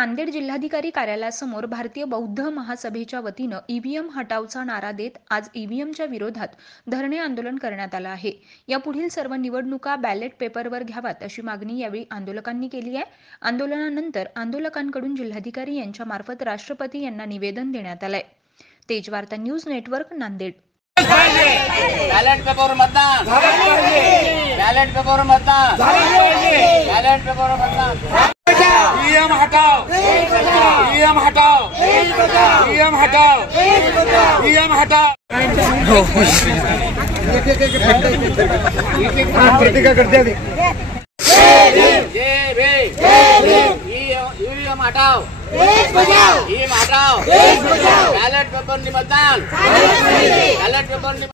नांदेड जिल्हाधिकारी कार्यालयासमोर भारतीय बौद्ध महासभेच्या वतीनं ईव्हीएम हटावचा नारा देत आज ईव्हीएमच्या विरोधात धरणे आंदोलन करण्यात आलं आहे। यापुढील सर्व निवडणुका बॅलेट पेपरवर घ्याव्यात अशी मागणी यावेळी आंदोलकांनी केली आहे। आंदोलनानंतर आंदोलकांकडून जिल्हाधिकारी यांच्या मार्फत राष्ट्रपती यांना निवेदन देण्यात आलंय। Tejvarta news network Nanded. Ballot paper मतदान बॅलेट पेपर मतदान बॅलेट पेपर मतदान ईएम हटाओ ईएम हटाओ ईएम हटाओ ईएम हटाओ प्रतिका करते ईएम हटाओ ईएम हटाओ बॅलेट पेपर मतदान